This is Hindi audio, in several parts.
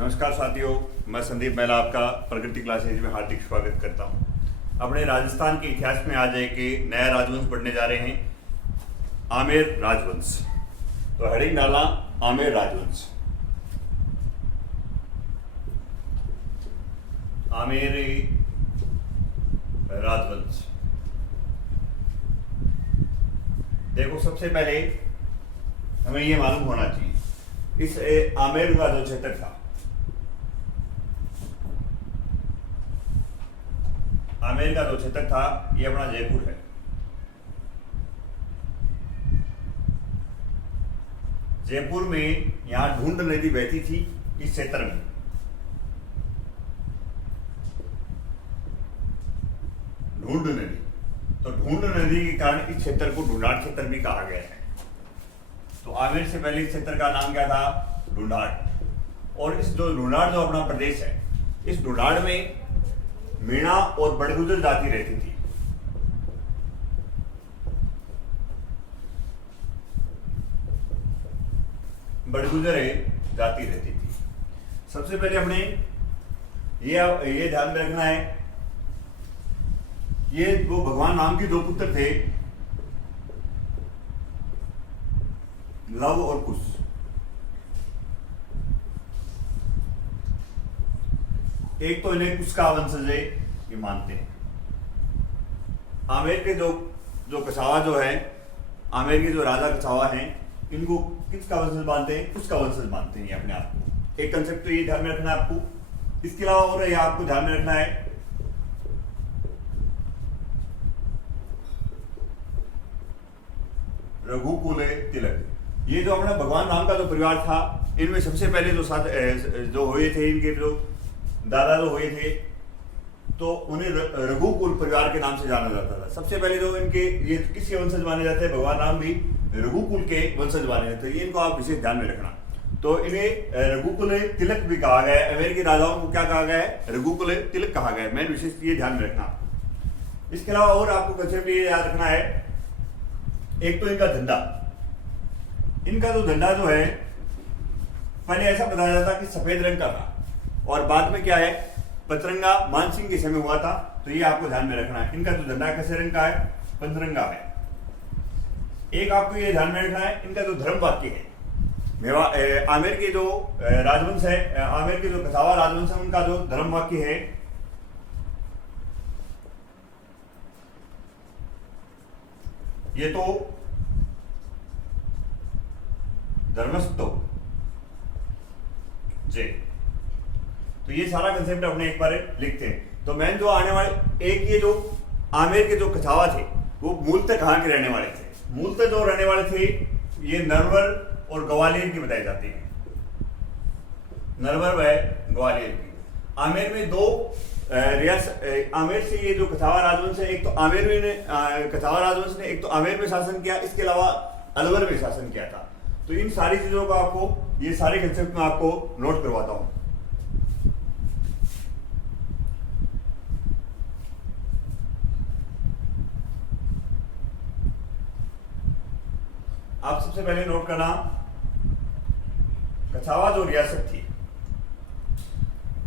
नमस्कार साथियों, मैं संदीप महिला आपका प्रगति क्लासेज में हार्दिक स्वागत करता हूं। अपने राजस्थान के इतिहास में आज एक नया राजवंश पढ़ने जा रहे हैं, आमेर राजवंश। तो हेडिंग डाला आमेर राजवंश। आमेर राजवंश। देखो, सबसे पहले हमें ये मालूम होना चाहिए इस आमेर का जो क्षेत्र था, आमेर का जो क्षेत्र था ये अपना जयपुर है। जयपुर में यहां ढूंढ नदी बहती थी इस क्षेत्र में। ढूंढ नदी, तो ढूंढ नदी के कारण इस क्षेत्र को ढूंढाड़ क्षेत्र भी कहा गया है। तो आमेर से पहले इस क्षेत्र का नाम क्या था? ढूंढाड़। और इस जो ढूंढाड़ जो अपना प्रदेश है, इस ढूंढाड़ में मीणा और बड़गुजर जाति रहती थी। बड़गुजर जाति रहती थी। सबसे पहले हमने ये ध्यान में रखना है, ये वो भगवान राम के दो पुत्र थे, लव और कुश। एक तो इन्हें कुश का वंशज है ये मानते हैं। आमेर के जो कछावा जो है, आमेर के जो राजा कछावा हैं, इनको किसका वंशज मानते हैं? कुश का वंशज मानते हैं अपने आप को। एक कंसेप्ट तो ये ध्यान में रखना है आपको। इसके अलावा और ये आपको ध्यान में रखना है, रघुकुल तिलक। ये जो अपना भगवान राम का जो परिवार था, इनमें सबसे पहले जो हुए थे, इनके जो दादा जो हुए थे, तो उन्हें रघुकुल परिवार के नाम से जाना जाता था। सबसे पहले जो इनके ये किसके वंशज माने जाते हैं? भगवान राम भी रघुकुल के वंशज माने जाते हैं। ये इनको आप विशेष ध्यान में रखना। तो इन्हें रघुकुल तिलक भी कहा गया है। अमेर के राजाओं को क्या कहा गया है? रघुकुल तिलक कहा गया है। मैंने विशेष ये ध्यान में रखना। इसके अलावा और आपको कंसेप्ट ये याद रखना है, एक तो इनका झंडा। इनका जो झंडा जो है, पहले ऐसा बताया जाता कि सफेद रंग का था, और बाद में क्या है, पतरंगा मानसिंह के समय हुआ था। तो ये आपको ध्यान में रखना है। इनका जो झंडा कैसे रंग का है? पंचरंगा है। एक आपको ये ध्यान में रखना है, इनका जो धर्म वाक्य है, आमेर के जो राजवंश है, आमेर के जो कछावा राजवंश है, उनका जो धर्म वाक्य है, ये तो धर्मस्थो जय। तो ये सारा कंसेप्ट अपने एक बार लिखते हैं। तो मैं जो आने वाले एक, ये जो आमेर के जो कछावा थे, वो मूलतः कहाँ के रहने वाले थे? मूलतः जो रहने वाले थे, ये नरवर और ग्वालियर की बताई जाती है। नरवर व ग्वालियर की। आमेर में दो आमेर से ये जो कछावा राजवंश है, एक तो आमेर में कछावा राजवंश ने एक तो आमेर में शासन किया, इसके अलावा अलवर में शासन किया था। तो इन सारी चीजों को आपको, ये सारे कंसेप्ट में आपको नोट करवाता हूं। आप सबसे पहले नोट करना, कछावा जो रियासत थी,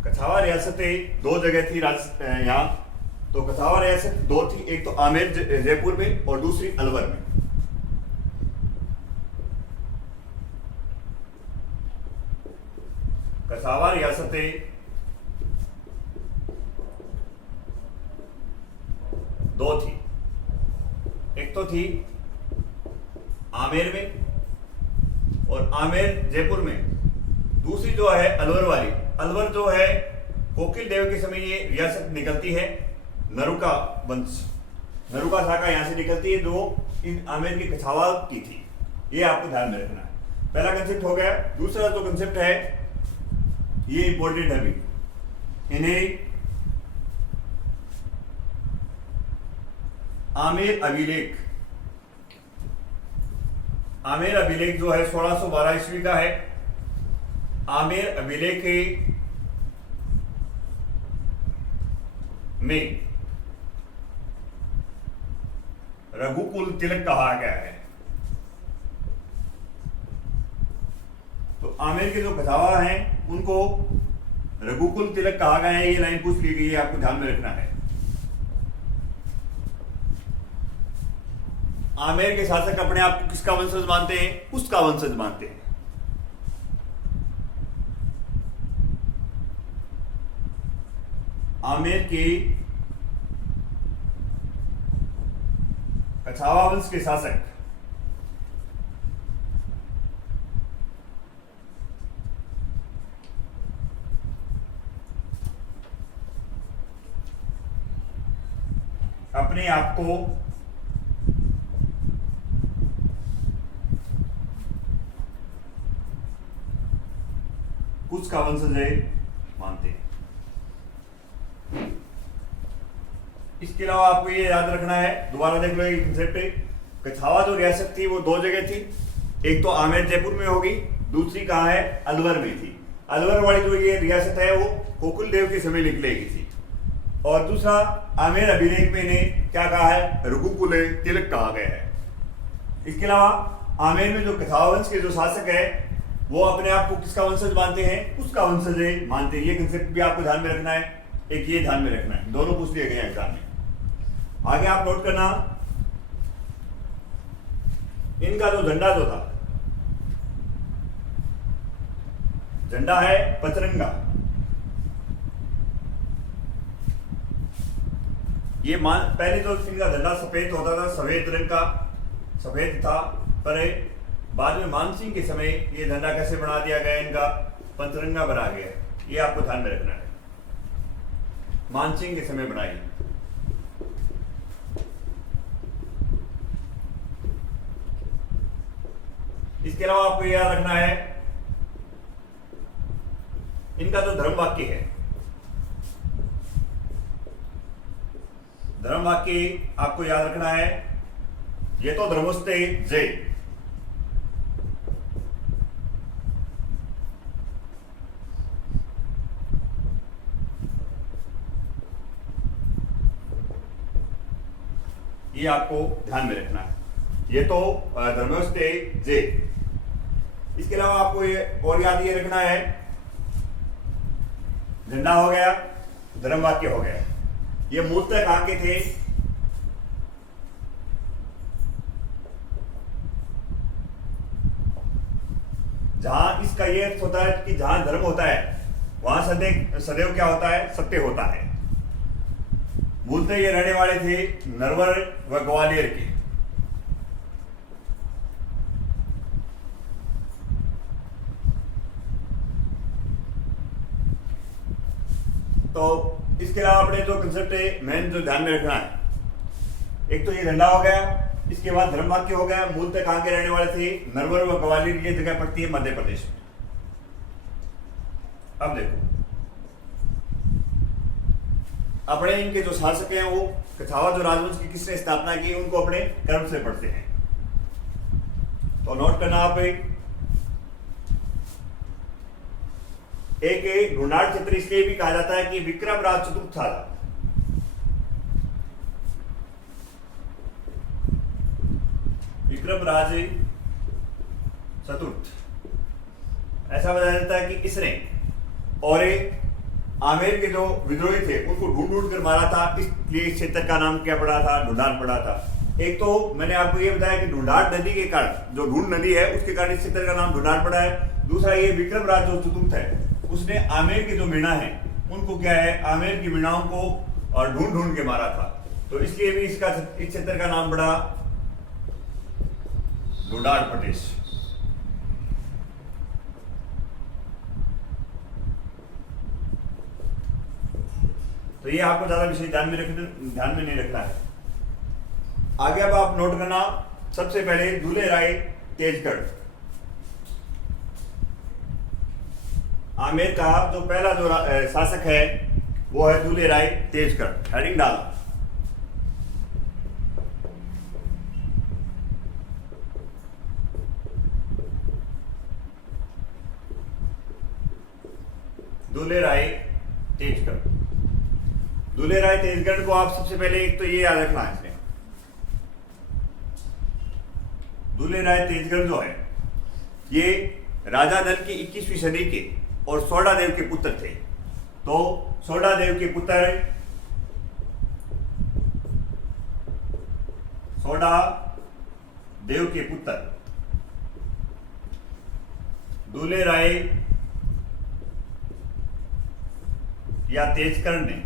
कछावा रियासतें दो जगह थी यहाँ। तो कछावा रियासत दो थी, एक तो आमेर जयपुर में और दूसरी अलवर में। कछावा रियासतें दो थी, एक तो थी आमेर में और आमेर जयपुर में, दूसरी जो है अलवर वाली। अलवर जो है कोकिल देव के समय ये रियासत निकलती है, नरुका वंश, नरुका शाखा यहां से निकलती है, जो इन आमेर के कछावा की थी। ये आपको ध्यान में रखना है। पहला कंसेप्ट हो गया। दूसरा जो कंसेप्ट है, ये इंपॉर्टेंट है भी, इन्हें आमेर अभिलेख, आमेर अभिलेख जो है 1612 ईस्वी का है। आमेर अभिलेख में रघुकुल तिलक कहा गया है। तो आमेर के जो कछावा हैं उनको रघुकुल तिलक कहा गया है, ये लाइन पूछ ली गई है, आपको ध्यान में रखना है। आमेर के शासक अपने आप को किसका वंशज मानते हैं? उसका वंशज मानते हैं। आमेर के कछावा वंश के शासक अपने आप को कुछ का वंशज मानते हैं। इसके अलावा आपको ये याद रखना है, दोबारा देख लो ये कंसेप्ट। कछावा जो रियासत थी वो दो जगह थी, एक तो आमेर जयपुर में होगी, दूसरी कहाँ है? अलवर में थी। अलवर वाली जो ये रियासत है वो कोकुल देव के समय निकलेगी थी, और दूसरा आमेर अभिलेख में इन्हें क्या कहा है? रघुकुल तिलक कहा गया है। इसके अलावा आमेर में जो कछावा वंश के जो शासक है वो अपने आप को किसका वंशज मानते हैं? उसका वंशज मानते हैं। ये कंसेप्ट भी आपको ध्यान में रखना है, एक ये ध्यान में रखना है, दोनों पूछ लिए गए हैं एग्जाम में। आगे आप नोट करना, इनका जो झंडा जो था, झंडा है पचरंगा। ये पहले तो इनका झंडा सफेद होता था, सफेद रंग का सफेद था, पर बाद में मानसिंह के समय ये झंडा कैसे बना दिया गया? इनका पंचरंगा बना गया। ये आपको ध्यान में रखना है, मानसिंह के समय बनाई। इसके अलावा आपको याद रखना है इनका जो धर्म वाक्य है, धर्म वाक्य आपको याद रखना है, ये तो धर्मस्ते जय। ये आपको ध्यान में रखना है, ये तो धर्मस्ते जय। इसके अलावा आपको ये और याद ये रखना है, झंडा हो गया, धर्म वाक्य हो गया। ये मूलतः कहां के थे? जहां इसका ये अर्थ होता है कि जहां धर्म होता है वहां सदैव क्या होता है? सत्य होता है। मूलतः ये रहने वाले थे नरवर व ग्वालियर के। तो इसके अलावा अपने जो कंसेप्ट है मेन जो ध्यान में रखना है, एक तो ये झंडा हो गया, इसके बाद धर्म वाक्य हो गया। मूलतः कहां के रहने वाले थे? नरवर व ग्वालियर। ये जगह पड़ती है मध्य प्रदेश में। अब देखो, अपने इनके जो शासक हैं वो कछावा जो राजवंश की किसने स्थापना की, उनको अपने कर्म से पढ़ते हैं। तो नोट करना आप, एक ढूंढाड़ क्षेत्र इसलिए भी कहा जाता है कि विक्रम राज चतुर्थ था। विक्रम राज चतुर्थ ऐसा बताया जाता है कि इसने और आमेर के जो विद्रोही थे उनको ढूंढ ढूंढ कर मारा था, इसलिए इस क्षेत्र का नाम क्या पड़ा था? ढूंढाड़ पड़ा था। एक तो मैंने आपको ये बताया कि ढूंढाड़ नदी के कारण, जो ढूंढ नदी है उसके कारण इस क्षेत्र का नाम ढूंढाड़ पड़ा है। दूसरा ये विक्रम राज जो चतुर्थ है उसने आमेर के जो मीणा है उनको क्या है? आमेर की मीणाओं को और ढूंढ ढूंढ के मारा था, तो इसलिए भी इसका इस क्षेत्र का नाम पड़ा ढूंढाड़ प्रदेश। तो ये आपको ज्यादा विषय ध्यान में नहीं रखना है। आगे अब आप नोट करना, सबसे पहले दूल्हे राय तेजगढ़। आमेर का जो पहला जो शासक है वो है दूल्हे राय तेजगढ़। हेडिंग डालना, दूल्हे राय तेजगढ़। दूल्हे राय तेजगढ़ को आप सबसे पहले एक तो ये याद रखना है, इसमें दूल्हे राय तेजगढ़ जो है ये राजा दल की 21वीं सदी के और सोडादेव के पुत्र थे। तो सोडा देव के पुत्र सोडा देव के पुत्र दूल्हे राय या तेजकर्ण ने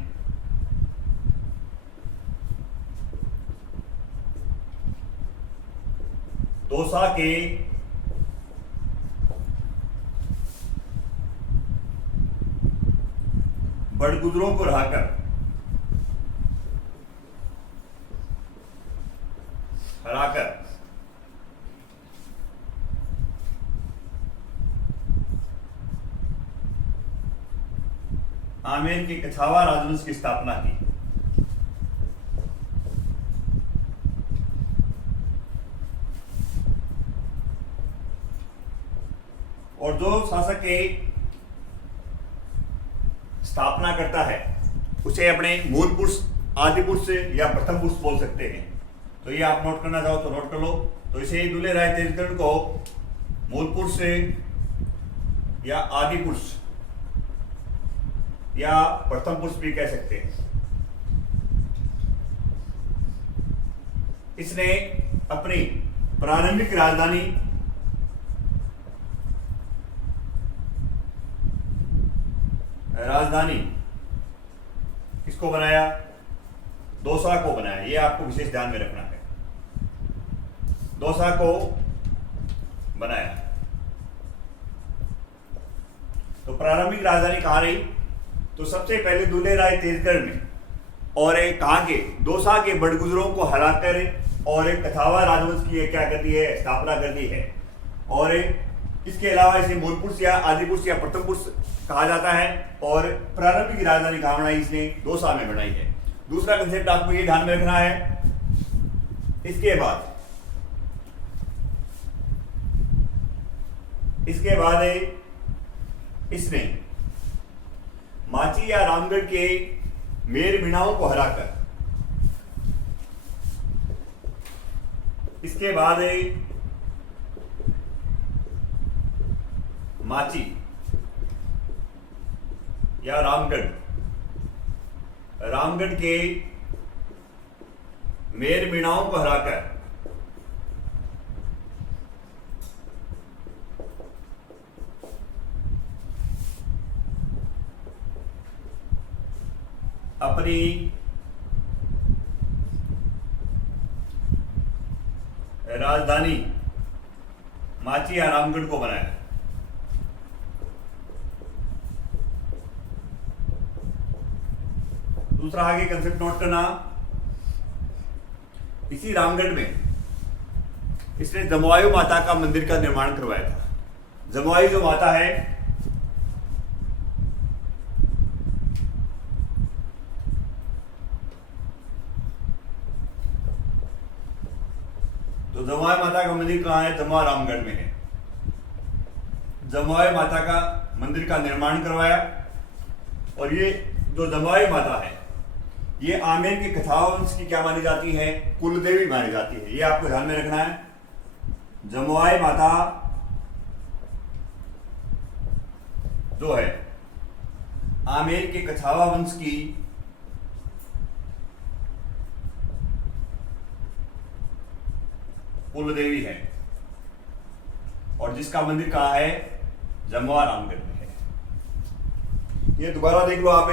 दौसा के बड़गुजरों को हराकर आमेर के कछावा राजवंश की स्थापना की। और जो शासक के स्थापना करता है उसे अपने मूल पुरुष, आदि पुरुष या प्रथम पुरुष बोल सकते हैं। तो ये आप नोट करना चाहो तो नोट कर लो। तो इसे दूल्हे राय तेजकर्ण को मूल पुरुष या आदि पुरुष या प्रथम पुरुष भी कह सकते हैं। इसने अपनी प्रारंभिक राजधानी किसको बनाया? दौसा को बनाया। ये आपको विशेष ध्यान में रखना है। दौसा को बनाया। तो प्रारंभिक राजधानी कहां रही? तो सबसे पहले दूल्हे राय तेजकर्ण ने और एक कहां के दौसा के बड़गुजरों को हराकर और एक कछावा राजवंश की क्या कर दी है? स्थापना कर दी है। और इसके अलावा इसे मूल पुरुष या आदि पुरुष या प्रथम पुरुष कहा जाता है। और प्रारंभिक राजधानी कहां बनाई? इसने दौसा में बनाई है। दूसरा कंसेप्ट आपको ये ध्यान में रखना है। इसके बाद इसने माची या रामगढ़ के मेर मीणाओं को हराकर, इसके बाद माची या रामगढ़ के मेर मीणाओं को हराकर अपनी राजधानी माची या रामगढ़ को बनाया। दूसरा आगे कंसेप्ट नोट करना। इसी रामगढ़ में इसने जमवायु माता का मंदिर का निर्माण करवाया था। जमवायु जो माता है तो जमवायु माता का मंदिर कहां है? जमवा रामगढ़ में है। जमवायु माता का मंदिर का निर्माण करवाया। और ये जो जमवायु माता है ये आमेर के कछावा वंश की क्या मानी जाती है? कुल देवी मानी जाती है। ये आपको ध्यान में रखना है। जमवायु माता जो है आमेर के कछावा वंश की कुल देवी है। और जिसका मंदिर कहां है? जमवा रामगढ़ में है। ये दोबारा देख लो आप।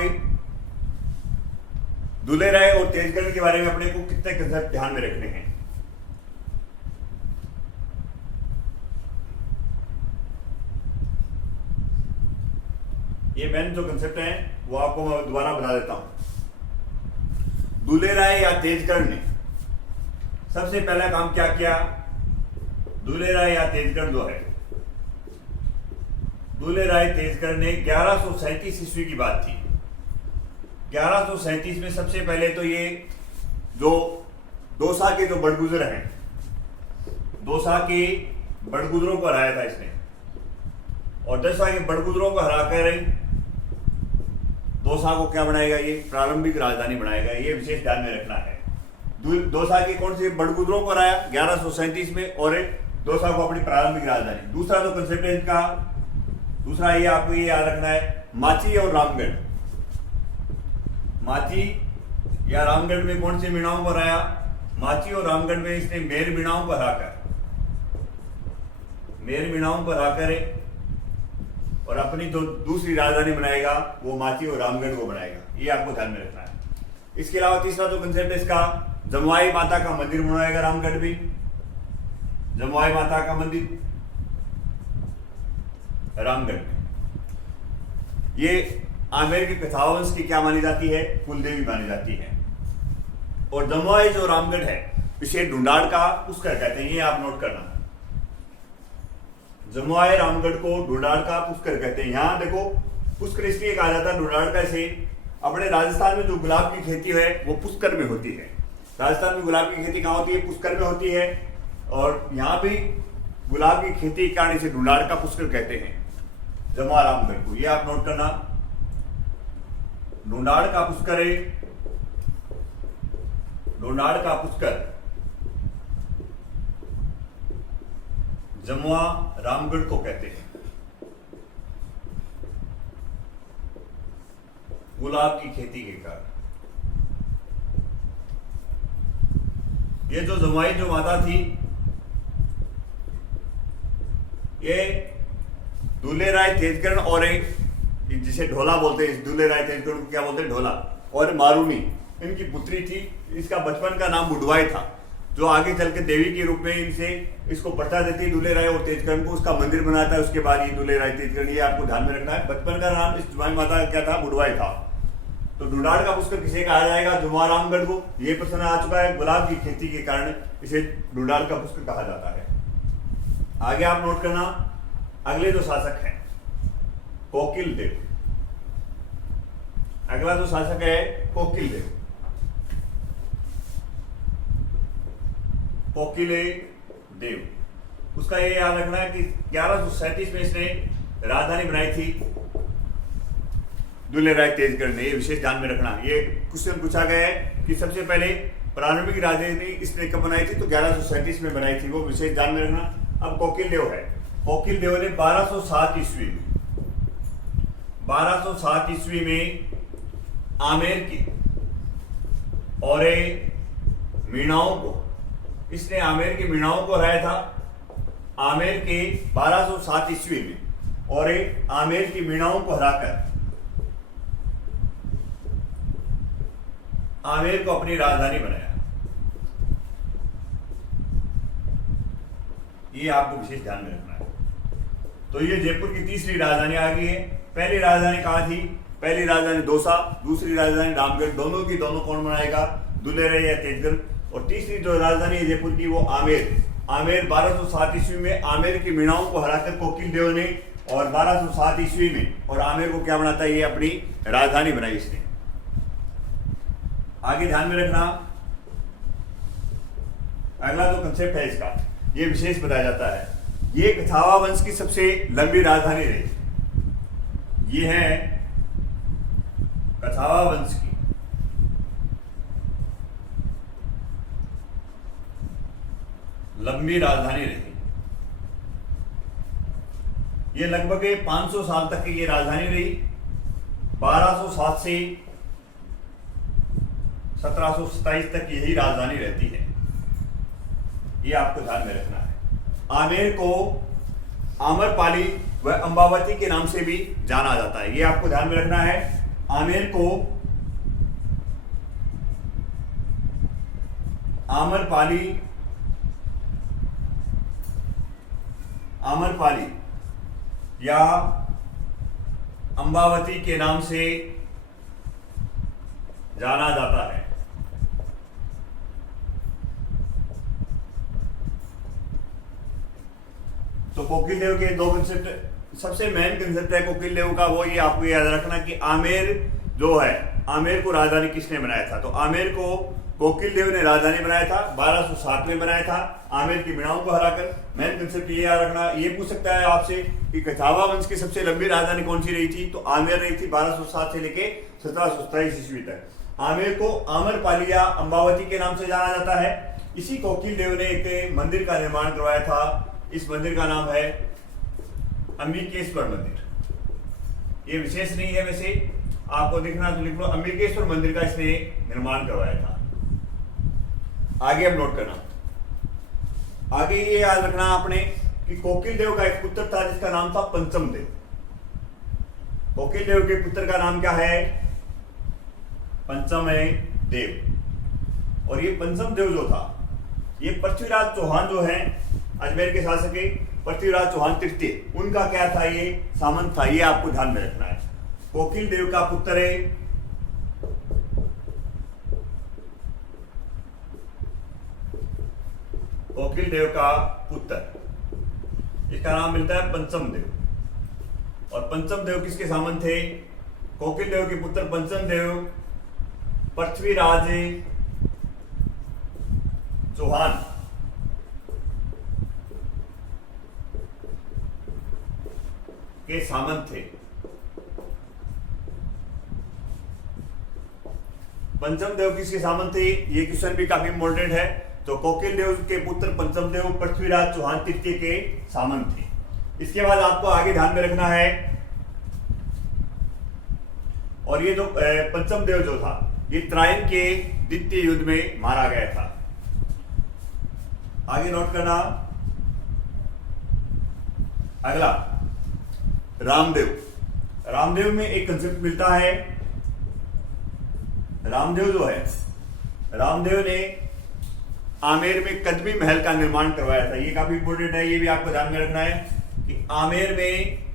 दूल्हे राय और तेजकर्ण के बारे में अपने को कितने कंसेप्ट ध्यान में रखने हैं। ये मेन जो कंसेप्ट है वो आपको मैं दोबारा बता देता हूं। दूल्हे राय या तेजकर्ण ने सबसे पहला काम क्या किया? दूल्हे राय या तेजकर्ण जो है, दूल्हे राय तेजकर्ण ने 1137 ईस्वी की बात थी। 1137 में सबसे पहले तो ये जो दौसा के जो बड़गुजर हैं, दौसा के बड़गुजरों को हराया था इसने। और दौसा के बड़गुजरों को हराकर दौसा को क्या बनाएगा? ये प्रारंभिक राजधानी बनाएगा। ये विशेष ध्यान में रखना है। दौसा के कौन से बड़गुजरों को हराया? 1137 में। और दौसा को अपनी प्रारंभिक राजधानी। दूसरा जो कंसेप्ट है इसका, दूसरा ये आपको ये याद रखना है, माची और रामगढ़। माची या रामगढ़ में कौन से मीणाओं को हराया? माची और रामगढ़ में इसने मेर मीणाओं को हराकर और अपनी जो दूसरी राजधानी बनाएगा वो माची और रामगढ़ को बनाएगा। ये आपको ध्यान में रखना है। इसके अलावा तीसरा जो कंसेप्ट है इसका, जमुआई माता का मंदिर बनवाएगा रामगढ़ में। जमुआई माता का मंदिर रामगढ़ में। ये आमेर के कथावा वंश की क्या मानी जाती है? कुलदेवी मानी जाती है। और जमुआई जो रामगढ़ है इसे ढूंढाड़ का पुष्कर कहते हैं, ये आप नोट करना। जमुआई रामगढ़ को ढूंढाड़ का पुष्कर कहते हैं। यहां देखो पुष्कर इसलिए कहा जाता है ढूंढाड़ का, से अपने राजस्थान में जो गुलाब की खेती है वो पुष्कर में होती है। राजस्थान में गुलाब की खेती कहां होती है? पुष्कर में होती है। और यहाँ भी गुलाब की खेती के कारण इसे ढूंढाड़ का पुष्कर कहते हैं, जमुआ रामगढ़ को। ये आप नोट करना, ढूंढाड़ का पुष्कर है, ढूंढाड़ का पुष्कर जमुआ रामगढ़ को कहते हैं। गुलाब की खेती के कारण ये जो जमुआई जो माता थी ये दूल्हे राय तेजकर्ण और एक जिसे ढोला बोलते हैं, दूल्हे राय तेजकर्ण को क्या बोलते हैं? ढोला। और मारूनी इनकी पुत्री थी। इसका बचपन का नाम बुडवाई था, जो आगे चल के देवी के रूप में इनसे इसको पढ़ता देती दूल्हे राय और तेजकर्ण को। उसका मंदिर बनाता है उसके बाद ये दूल्हे राय तेजकर्ण। ये आपको ध्यान में रखना है। बचपन का नाम इस जमुआई माता का क्या था? बुडवाई था। तो ढूंढाड़ का पुष्कर किसे कहा जाएगा? जमुआ रामगढ़ को। ये प्रश्न आ चुका है। गुलाब की खेती के कारण इसे ढूंढाड़ का पुष्कर कहा जाता है। आगे आप नोट करना, अगले जो शासक हैं कोकिल देव। अगला जो शासक है कोकिल देव। कोकिले देव, उसका ये याद रखना है कि 1137 में इसने राजधानी बनाई थी दूल्हे राय तेजकर्ण ने। ये विशेष ध्यान में रखना। ये क्वेश्चन पूछा गया है कि सबसे पहले प्रारंभिक राजधानी इसने कब बनाई थी? तो 1137 में बनाई थी, वो विशेष ध्यान में रखना। अब कोकिल देव है, कोकिल देव ने 1207 ईस्वी में आमेर की और मीणाओं को, इसने आमेर की मीणाओं को हराया था। आमेर के 1207 ईस्वी में और आमेर की मीणाओं को हराकर आमेर को अपनी राजधानी बनाया। ये आपको विशेष ध्यान में रखना है। तो ये जयपुर की तीसरी राजधानी आ गई है। पहली राजधानी कहां थी? पहली राजधानी दौसा, दूसरी राजधानी रामगढ़। दोनों की दोनों कौन बनाएगा? दूल्हे राय या तेजगढ़। और तीसरी जो राजधानी है जयपुर की वो आमेर। आमेर 1207 ईस्वी में आमेर की मीणाओं को हराकर कोकिल देव ने और 1207 ईस्वी में और आमेर को क्या बनाता है? ये अपनी राजधानी बनाई इसने। आगे ध्यान में रखना, अगला जो कंसेप्ट है इसका ये विशेष बताया जाता है। ये कथावा वंश की सबसे लंबी राजधानी रही। ये है कथावा वंश की लंबी राजधानी रही। ये लगभग 500 साल तक की ये राजधानी रही। 1207 से 1727 तक यही राजधानी रहती है। ये आपको ध्यान में रखना है। आमेर को आम्रपाली व अंबावती के नाम से भी जाना जाता है। ये आपको ध्यान में रखना है। आमेर को आम्रपाली या अंबावती के नाम से जाना जाता है। तो कोकिल देव के दो कंसेप्ट, सबसे मेन कंसेप्ट है कोकिल देव का, वो ये आपको याद रखना कि आमेर जो है, आमेर को राजधानी किसने बनाया था? तो आमेर को कोकिल देव ने राजधानी बनाया था, 1207 में बनाया था, आमेर की मीणाओं को हराकर। मेन कंसेप्ट ये याद रखना। ये पूछ सकता है आपसे कि कथावा वंश की सबसे लंबी राजधानी कौन सी रही थी? तो आमेर रही थी 1207 से लेके 1727 ईस्वी तक। आमेर को आम्रपाली या अंबावती के नाम से जाना जाता है। इसी कोकिल देव ने एक मंदिर का निर्माण करवाया था। इस मंदिर का नाम है अंबिकेश्वर मंदिर। ये विशेष नहीं है वैसे, आपको देखना तो लिख लो, अंबिकेश्वर मंदिर का इसने निर्माण करवाया था। आगे अब नोट करना, आगे ये याद रखना आपने कि कोकिल देव का एक पुत्र था जिसका नाम था पंचम देव। कोकिल देव के पुत्र का नाम क्या है? पंचम देव। और ये पंचम देव जो था, ये पृथ्वीराज चौहान जो है अजमेर के शासक है, पृथ्वीराज चौहान तृतीय, उनका क्या था? ये सामंत था। ये आपको ध्यान में रखना है। कोकिल देव का पुत्र है कोकिल देव का पुत्र, इसका नाम मिलता है पंचम देव। और पंचम देव किसके सामंत थे? कोकिल देव के पुत्र पंचम देव पृथ्वीराज चौहान के सामंत थे। पंचम देव किसके सामंत थे? ये क्वेश्चन भी काफी इंपॉर्टेंट है। तो कोकिल देव के पुत्र पंचम देव पृथ्वीराज चौहान तृतीय के सामंत थे। इसके बाद आपको आगे ध्यान में रखना है, और ये जो पंचम देव जो था, ये त्रायन के द्वितीय युद्ध में मारा गया था। आगे नोट करना। अगला रामदेव। रामदेव में एक कंसेप्ट मिलता है। रामदेव जो है, रामदेव ने आमेर में कदमी महल का निर्माण करवाया था। ये काफी इंपोर्टेंट है, ये भी आपको ध्यान में रखना है कि आमेर में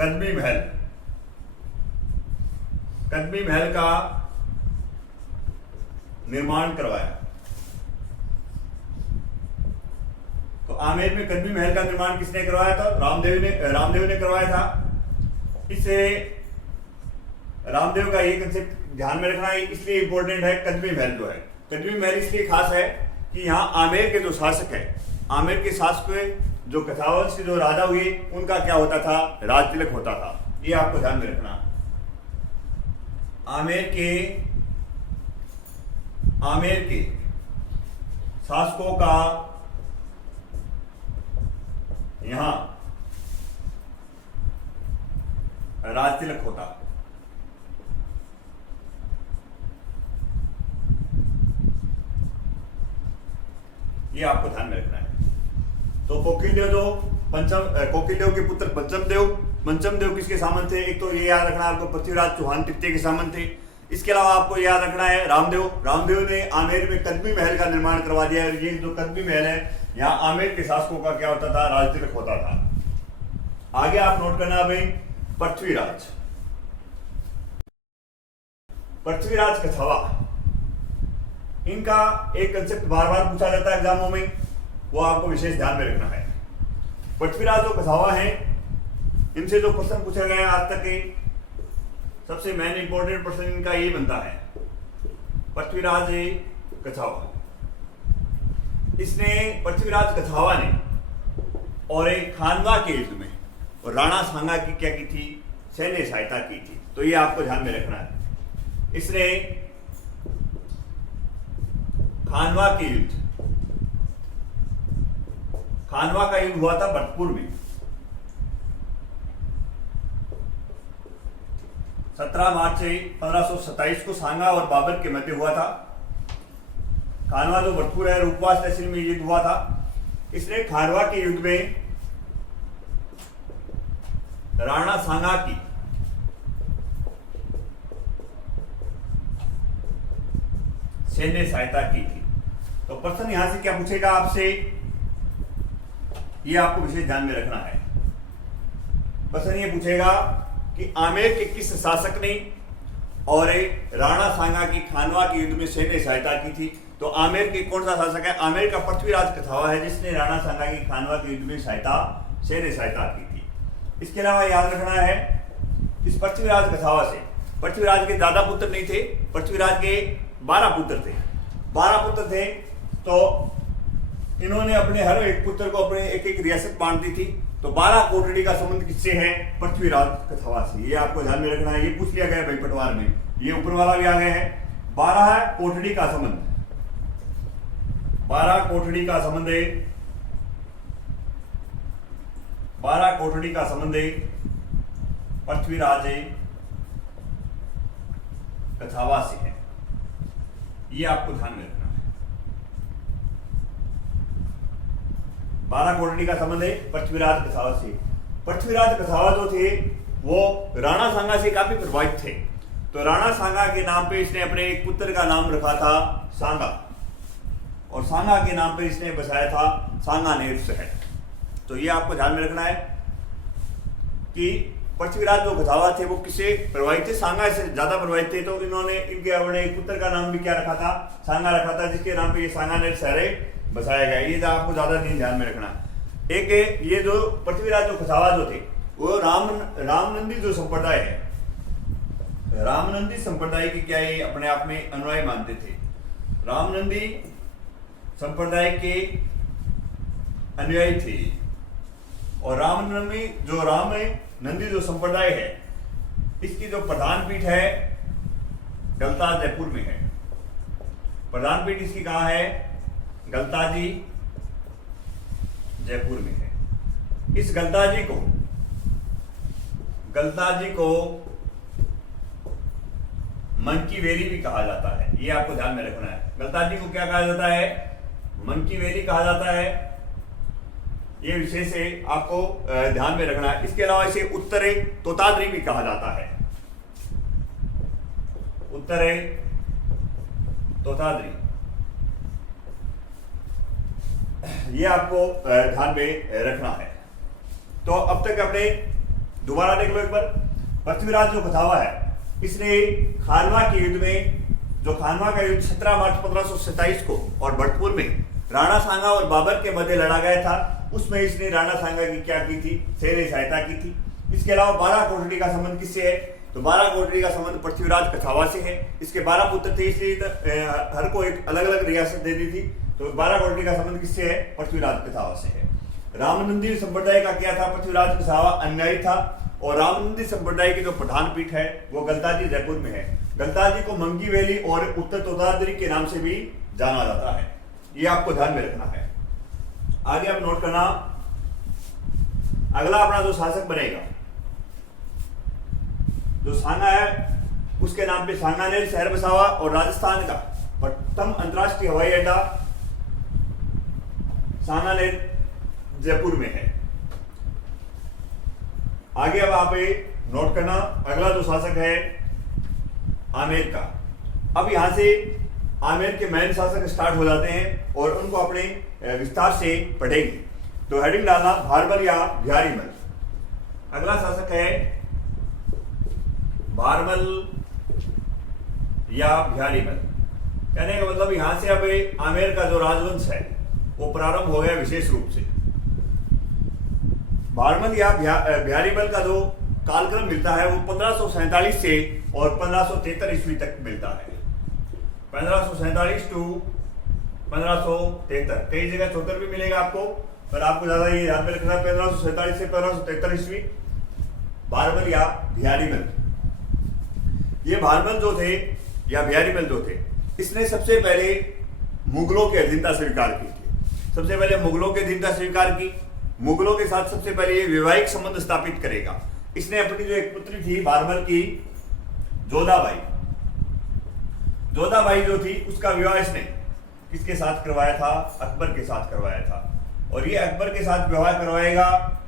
कदमी महल का निर्माण करवाया। तो आमेर में कदमी महल का निर्माण किसने करवाया था? रामदेव ने करवाया था। इसे रामदेव का ये कंसेप्ट ध्यान में रखना है, इसलिए इंपॉर्टेंट है। कदमी महल जो है, कदमी महल इसलिए खास है कि यहाँ आमेर के जो शासक है, आमेर के शासक जो कथावंश के जो राजा हुए, उनका क्या होता था? राज तिलक होता था। ये आपको ध्यान में रखना। आमेर के शासकों का यहां राज तिलक होता। ये आपको ध्यान में रखना है। तो कोकिल देव के पुत्र पंचम देव किसके सामंत थे? एक तो ये याद रखना आपको, पृथ्वीराज चौहान तृतीय के सामंत थे। इसके अलावा आपको याद रखना है रामदेव ने आमेर में कदमी महल का निर्माण करवा दिया। ये जो कदमी महल है, यहाँ आमेर के शासकों का क्या होता था? राज तिलक होता था। आगे आप नोट करना भाई, पृथ्वीराज कछावा। इनका एक कंसेप्ट बार बार पूछा जाता है एग्जामों में, वो आपको विशेष ध्यान में रखना है। पृथ्वीराज जो कछावा है, इनसे जो प्रश्न पूछा गया आज तक के सबसे मेन इंपॉर्टेंट प्रश्न इनका ये बनता है, पृथ्वीराज कछावा। इसने पृथ्वीराज कछावा ने और एक खानवा के युद्ध में और राणा सांगा की क्या की थी? सैन्य सहायता की थी। तो ये आपको ध्यान में रखना है। इसने खानवा का युद्ध हुआ था भरतपुर में 17 मार्च 1527 को सांगा और बाबर के मध्य हुआ था। खानवा जो भरतपुर है, रूपवास तहसील में युद्ध हुआ था। इसने खानवा के युद्ध में राणा सांगा की सैन्य सहायता की थी। तो प्रश्न यहां से क्या पूछेगा आपसे, ये आपको विशेष ध्यान में रखना है। प्रश्न ये पूछेगा कि आमेर के किस शासक ने और राणा सांगा की खानवा के युद्ध में सैन्य सहायता की थी? तो आमेर के कौन सा शासक है? आमेर का पृथ्वीराज कछावा है, जिसने राणा सांगा की खानवा के युद्ध में सैन्य सहायता की थी। इसके अलावा याद रखना है, इस पृथ्वीराज कछावा से पृथ्वीराज के दादा पुत्र नहीं थे, पृथ्वीराज के 12 पुत्र थे। तो इन्होंने अपने हर एक पुत्र को अपने एक एक रियासत बांट दी थी। तो 12 कोटड़ी का संबंध किससे है? पृथ्वीराज कछावा से। ये आपको ध्यान में रखना है। ये पूछ लिया गया भाई पटवार में, ये ऊपर वाला भी आ गया है। 12 कोटड़ी का संबंध, 12 कोटड़ी का संबंध है, 12 कोटड़ी का संबंध है पृथ्वीराज कछावा से है। ये आपको ध्यान में रखना है। 12 कोटड़ी का संबंध है पृथ्वीराज कछावा से। पृथ्वीराज कछावा जो थे वो राणा सांगा से काफी प्रभावित थे, तो राणा सांगा के नाम पे इसने अपने एक पुत्र का नाम रखा था सांगा, और सांगा के नाम पे इसने बसाया था सांगानेर शहर। तो ये आपको ध्यान में रखना है कि पृथ्वीराज जो कछावा थे वो किससे प्रभावित थे, सांगा से ज्यादा प्रभावित थे, तो इन्होंने इनके अपने एक पुत्र का नाम भी क्या रखा था, सांगा रखा था, जिसके नाम पे ये सांगानेर शहर बसाया गया। ये आपको ज्यादा दिन ध्यान में रखना। एक ये जो पृथ्वीराज जो कछावा जो थे वो रामनंदी जो संप्रदाय है, रामनंदी संप्रदाय की क्या ये अपने आप में अनुयायी मानते थे। रामनंदी संप्रदाय के अनुयायी थे, और रामनंदी जो संप्रदाय है इसकी जो प्रधान पीठ है गलता जयपुर में है। प्रधान पीठ इसकी कहाँ है, गलताजी जयपुर में है। इस गलताजी को मनकी वैली भी कहा जाता है। ये आपको ध्यान में रखना है। गलताजी को क्या कहा जाता है, मनकी वैली कहा जाता है। ये विशेष से आपको ध्यान में रखना है। इसके अलावा इसे उत्तरे तोताद्री भी कहा जाता है, उत्तरे तोताद्री। ये आपको ध्यान में रखना है। तो अब तक अपने दोबारा देख लो एक बार। पृथ्वीराज जो कछावा है इसने खानवा के युद्ध में, जो खानवा का युद्ध 17 मार्च 1527 को और भरतपुर में राणा सांगा और बाबर के मध्य लड़ा गया था, उसमें इसने राणा सांगा की क्या की थी, सैन्य सहायता की थी। इसके अलावा 12 कोटड़ी का संबंध किससे है, तो 12 कोटड़ी का संबंध पृथ्वीराज कछावा से है। इसके 12 पुत्र थे, इसलिए हर को एक अलग अलग रियासत दे दी थी। तो 12 कोटड़ी का संबंध किससे है, पृथ्वीराज कछावा से है। रामनंदी संप्रदाय का क्या था, पृथ्वीराज कछावा अन्यायी था, और रामनंदी संप्रदाय की जो प्रधान पीठ है वो गलताजी जयपुर में है। गलताजी को मंकी वैली और उत्तर तोताद्री के नाम से भी जाना जाता है। ये आपको ध्यान में रखना है। आगे आप नोट करना, अगला अपना जो शासक बनेगा, जो सांगा है उसके नाम पे सांगानेर शहर बसा हुआ, और राजस्थान का प्रथम अंतरराष्ट्रीय हवाई अड्डा सांगानेर जयपुर में है। आगे अब आप नोट करना, अगला जो शासक है आमेर का। अब यहां से आमेर के मैन शासक स्टार्ट हो जाते हैं और उनको अपने विस्तार से पढ़ेंगे। तो हेडिंग डालना भारमल या बिहारीमल। अगला शासक है भारमल या बिहारीमल। कहने का मतलब यहां से अब आमेर का जो राजवंश है वो प्रारंभ हो गया विशेष रूप से। भारमल या बिहारीमल का जो कालक्रम मिलता है वो 1547 से और 1573 ईस्वी तक मिलता है। 1547 टू 1573, कई जगह 74 भी मिलेगा आपको, पर आपको ज्यादा ये याद में रखना 1547 से 1573 ईस्वी भारमल या बिहारीमल। ये भारमल जो थे या बिहारीमल जो थे, इसने सबसे पहले मुगलों की अधीनता स्वीकार की थी। सबसे पहले मुगलों की अधीनता स्वीकार की। मुगलों के साथ सबसे पहले ये वैवाहिक संबंध स्थापित करेगा। इसने अपनी जो एक पुत्री थी भारमल की, जोधाबाई, जोधाबाई जो थी उसका विवाह इसने किसके साथ करवाया था, अकबर के साथ करवाया था। और ये अकबर के साथ विवाह करवाएगा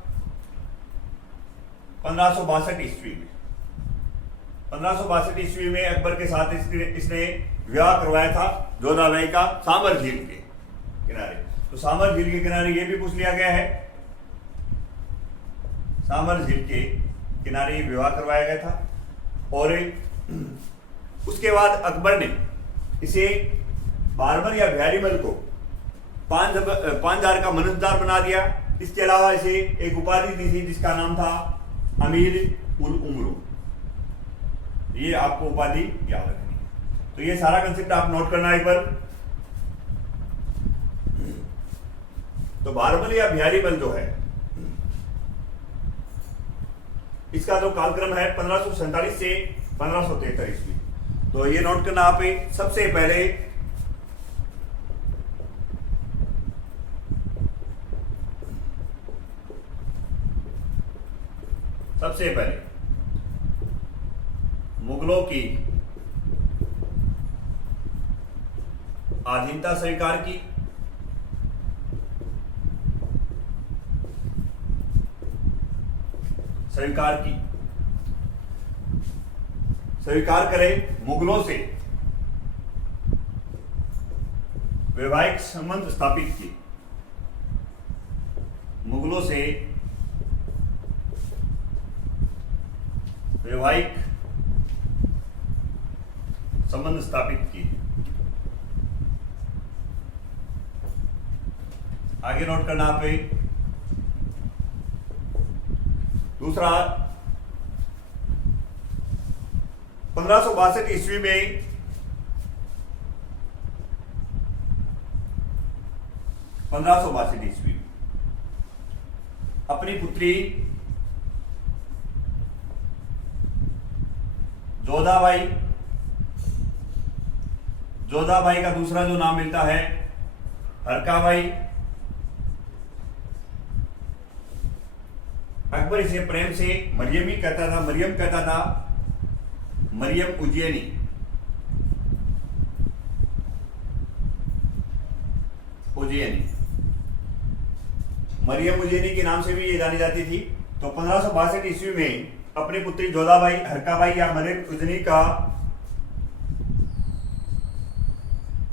1562 ईस्वी में। 1562 ईस्वी में अकबर के साथ इसने विवाह करवाया था जोधाबाई का सामर झील के किनारे। तो सामर झील के किनारे ये भी पूछ लिया गया है, सामर झील के किनारे विवाह करवाया गया था। और उसके बाद अकबर ने इसे भारमल या बिहारीमल को 5000 का मनसदार बना दिया। इसके अलावा इसे एक उपाधि दी थी जिसका नाम था अमीर उल उमरू। ये आपको उपाधि याद रखनी है। तो ये सारा कंसेप्ट आप नोट करना एक बार। तो भारमल या बिहारीमल जो है इसका जो कालक्रम है 1547 से 1573 ईस्वी। तो ये नोट करना आप सबसे पहले मुगलों की अधीनता स्वीकार की। स्वीकार करे मुगलों से वैवाहिक संबंध स्थापित किए। मुगलों से वैवाहिक संबंध स्थापित किए। आगे नोट करना आप पे। दूसरा, 1562 ईस्वी में अपनी पुत्री जोधाबाई का दूसरा जो नाम मिलता है हरकाबाई, अकबर इसे प्रेम से मरियम ही कहता था, मरियम उज्जैनी। मरियम उज्जैनी के नाम से भी ये जानी जाती थी। तो 1562 ईस्वी में अपनी पुत्री जोधाबाई, हरकाबाई या मरियम उज्जैनी का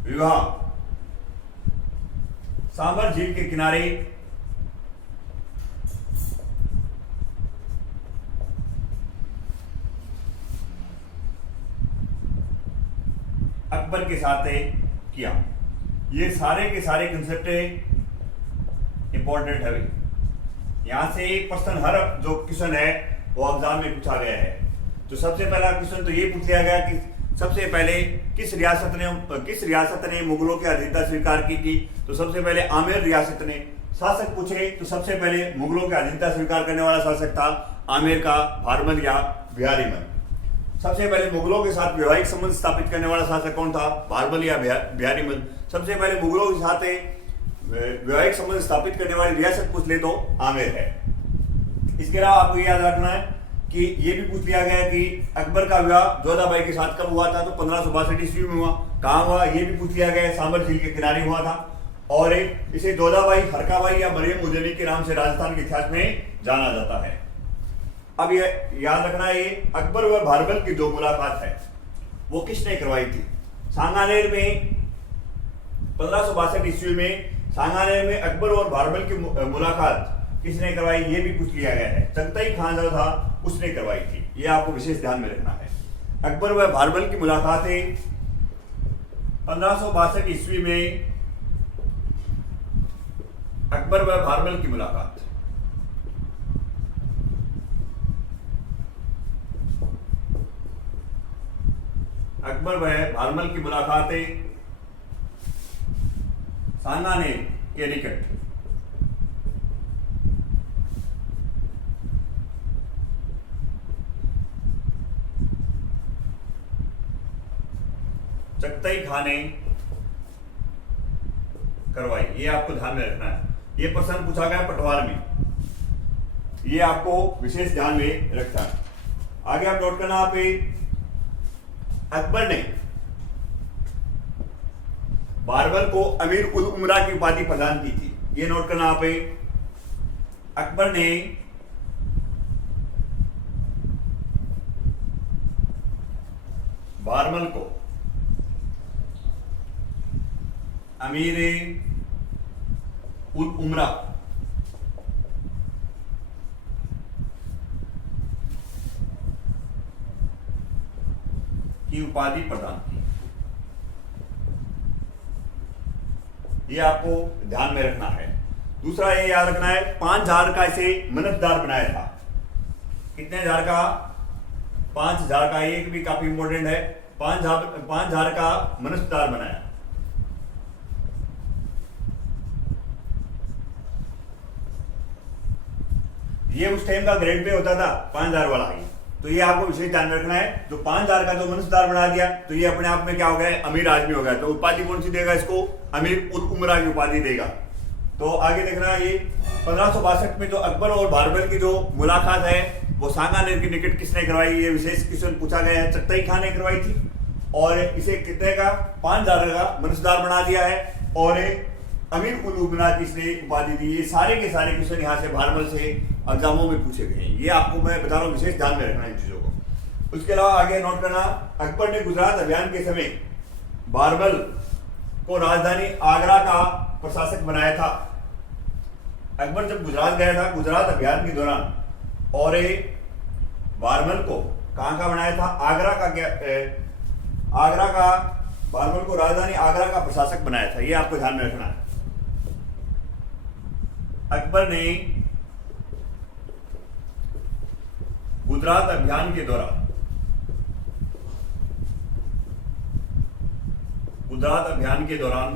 विवाह सांबर झील के किनारे अकबर के साथ किया। ये सारे के सारे कंसेप्ट इंपॉर्टेंट है भाई। यहां से प्रश्न हर जो क्वेश्चन है वो एग्जाम में पूछा गया है। तो सबसे पहला क्वेश्चन तो ये पूछ लिया गया कि सबसे पहले किस रियासत ने मुगलों की अधीनता स्वीकार की थी। तो सबसे पहले आमेर रियासत ने। शासक पूछे तो सबसे पहले मुगलों की अधीनता स्वीकार करने वाला शासक था आमेर का भारमल या बिहारीमल। सबसे पहले मुगलों के साथ वैवाहिक संबंध स्थापित करने वाला शासक कौन था? भारमल या बिहारीमल। सबसे पहले मुगलों के साथ वैवाहिक संबंध स्थापित करने वाली रियासत पूछ ले तो आमेर है। इसके अलावा आपको याद रखना है कि ये भी पूछ लिया गया कि अकबर का विवाह जोधाबाई के साथ कब हुआ था। तो 1562 ईस्वी में हुआ। कहाँ हुआ ये भी पूछ लिया गया। सांबर झील के किनारे हुआ था। और इसे जोधाबाई, हरकाबाई या मरियम उज्जैनी के नाम से राजस्थान के इतिहास में जाना जाता है। अब ये याद रखना है, ये अकबर व भारमल की जो मुलाकात है वो किसने करवाई थी? सांगानेर में 1562 ईस्वी में सांगानेर में अकबर और भारमल की मुलाकात किसने करवाई ये भी पूछ लिया गया है। चगताई खान जो था उसने करवाई थी। ये आपको विशेष ध्यान में रखना है। अकबर व भारमल की मुलाकात 1562 ईस्वी में अकबर व भारमल की मुलाकात। अकबर व भारमल की मुलाकातें सांगानेर के निकट चगताई खान ने करवाई। ये आपको ध्यान में रखना है। ये प्रश्न पूछा गया पटवार में। ये आपको विशेष ध्यान में रखना है। आगे आप नोट करना, आप अकबर ने भारमल को अमीर उल उमरा की उपाधि प्रदान की थी। ये नोट करना आप। अकबर ने भारमल को अमीर उल उमरा की उपाधि प्रदान की। ये आपको ध्यान में रखना है। दूसरा ये याद रखना है, 5000 का इसे मनतदार बनाया था। कितने हजार का? 5000 का। एक भी काफी इंपॉर्टेंट है। 5000 का मनतदार बनाया। ये उस टाइम का ग्रेड पे होता था 5000 वाला ही। तो ये आपको विशेष ध्यान में रखना है। जो 5000 का जो मनसदार बना दिया तो ये अपने आप में क्या हो गया? अमीर आदमी हो गया। तो उपाधि कौन सी देगा इसको? अमीर उल उमरा की उपाधि देगा। तो आगे देखना, ये 1562 में जो अकबर और भारमल की जो मुलाकात है वो सांगानेर के निकट किसने करवाई? ये विशेष क्वेश्चन पूछा गया है। चगताई खान ने करवाई थी। और इसे कितने का 5,000 का मनसदार बना दिया है और अमीर उल उमरा की इसने उपाधि दी। ये सारे के सारे क्वेश्चन यहाँ से भारमल से एग्जामों में पूछे गए हैं। ये आपको मैं बता रहा हूँ, विशेष ध्यान में रखना इन चीजों को। उसके अलावा आगे नोट करना, अकबर ने गुजरात अभियान के समय भारमल को राजधानी आगरा का प्रशासक बनाया था। अकबर जब गुजरात गया था गुजरात अभियान के दौरान, और भारमल को कहां का बनाया था, आगरा का। क्या आगरा का, भारमल को राजधानी आगरा का प्रशासक बनाया था। ये आपको ध्यान में रखना है। अकबर ने गुजरात अभियान के दौरान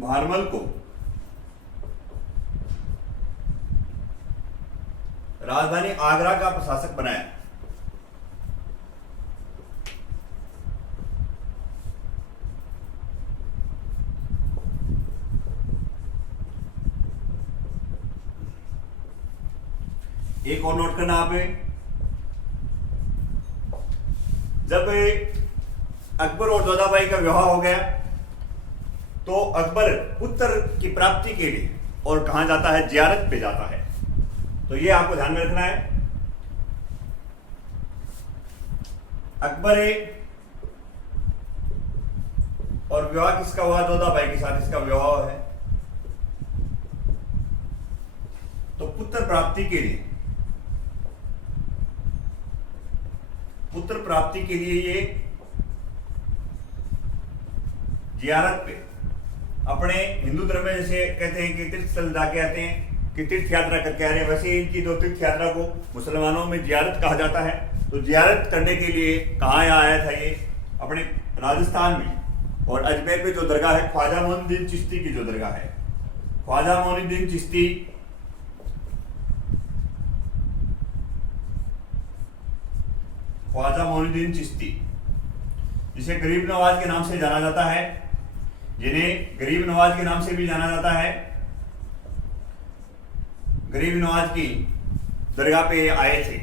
भारमल को राजधानी आगरा का प्रशासक बनाया। एक और नोट करना आप, जब अकबर और जोधाबाई का विवाह हो गया तो अकबर पुत्र की प्राप्ति के लिए और कहां जाता है, जियारत पे जाता है। तो ये आपको ध्यान में रखना है। अकबर और विवाह किसका हुआ, जोधाबाई के साथ इसका विवाह है। तो पुत्र प्राप्ति के लिए ये जियारत पे, अपने हिंदू धर्म में जैसे कहते हैं कि तीर्थ स्थल जाके आते हैं कि तीर्थ यात्रा करके आ रहे हैं, वैसे इनकी दो तीर्थ यात्रा को मुसलमानों में जियारत कहा जाता है। तो जियारत करने के लिए कहाँ आया था ये, अपने राजस्थान में। और अजमेर में जो दरगाह है, ख्वाजा मोइनुद्दीन चिश्ती की जो दरगाह है, ख्वाजा मोइनुद्दीन चिश्ती, जिसे गरीब नवाज के नाम से जाना जाता है, जिन्हें गरीब नवाज के नाम से भी जाना जाता है। गरीब नवाज की दरगाह पे आए थे,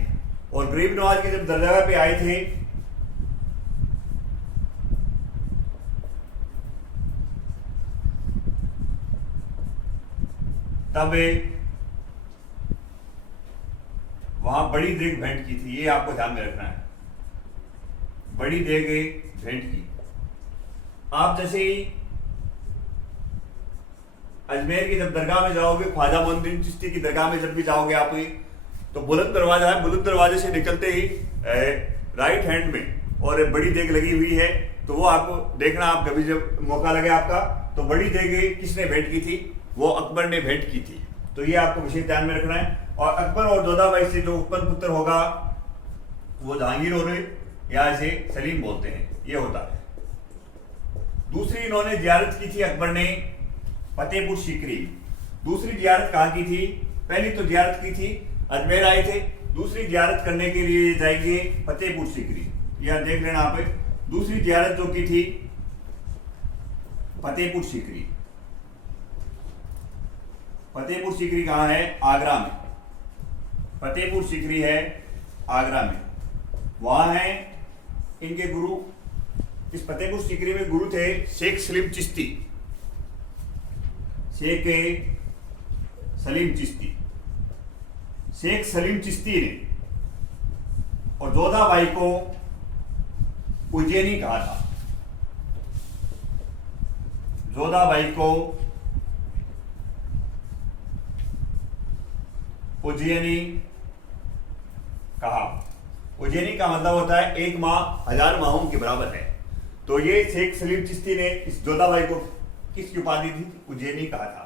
और गरीब नवाज के जब दरगाह पे आए थे तब वहां बड़ी देग भेंट की थी। ये आपको ध्यान में रखना है, बड़ी देग भेंट की। आप जैसे ही अजमेर की जब दरगाह में जाओगे, ख्वाजा मोइनुद्दीन चिश्ती की दरगाह में जब भी जाओगे आप, तो बुलंद दरवाजा है, बुलंद दरवाजे से निकलते ही राइट हैंड में और बड़ी देग लगी हुई है। तो वो आपको देखना, आप कभी जब मौका लगे आपका, तो बड़ी देग किसने भेंट की थी, वो अकबर ने भेंट की थी। तो ये आपको विशेष ध्यान में रखना है। और अकबर और जोधाबाई से जो उत्पन्न पुत्र होगा वो जहांगीर और या इसे सलीम बोलते हैं, ये होता है। दूसरी इन्होंने जियारत की थी अकबर ने फतेहपुर सीकरी। दूसरी जियारत कहाँ की थी, पहली तो जियारत की थी अजमेर आए थे, दूसरी जियारत करने के लिए जाएंगे फतेहपुर सीकरी। यह देख लेना आप, दूसरी जियारत जो की थी फतेहपुर सीकरी। फतेहपुर सीकरी कहाँ है, आगरा में। फतेहपुर सीकरी है आगरा में, वहां है इनके गुरु। इस फतेहपुर सीकरी में गुरु थे शेख सलीम चिश्ती, शेख सलीम चिश्ती। शेख सलीम चिश्ती ने और जोधाबाई को उज्जैनी कहा था। जोधाबाई को उज्जैनी कहा। उज्जैनी का मतलब होता है एक माह 1000 माहों के बराबर है। तो ये शेख सलीम चिश्ती ने इस जोधाबाई को किसकी उपाधि दी, उज्जैनी कहा था।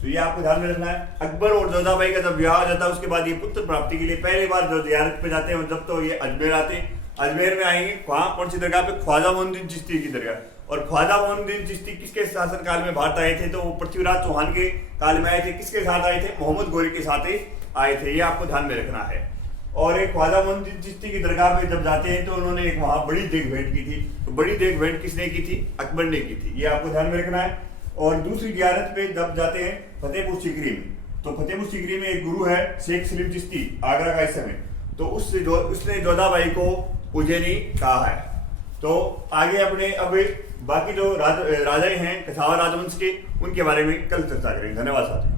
तो ये आपको ध्यान में रखना है। अकबर और जोधाबाई का जब विवाह हो जाता है उसके बाद ये पुत्र प्राप्ति के लिए पहली बार जो जियारत पे जाते हैं, जब तो ये अजमेर आते हैं। अजमेर में आएंगे वहां कौन सी दरगाह पे, ख्वाजा मोइनुद्दीन चिश्ती की दरगाह। और ख्वाजा मोइनुद्दीन चिश्ती किसके शासन काल में भारत आए थे, तो वो पृथ्वीराज चौहान के काल में आए थे। किसके साथ आए थे, मोहम्मद गोरी के साथ आए थे। ये आपको ध्यान में रखना है। और एक ख्वाजा मोइनुद्दीन चिश्ती की दरगाह पे जब जाते हैं तो उन्होंने एक वहां बड़ी देग भेंट की थी। तो बड़ी देग भेंट किसने की थी, अकबर ने की थी। ये आपको ध्यान में रखना है। और दूसरी जियारत पे जब जाते हैं फतेहपुर सीकरी में, तो फतेहपुर सीकरी में एक गुरु है शेख सलीम चिश्ती, आगरा का इस समय, तो उसने जोधाबाई को उज्जैनी कहा है। तो आगे अपने अब बाकी जो राजाएं हैं कछावा राजवंश के, उनके बारे में कल चर्चा करेंगे। धन्यवाद साथियों।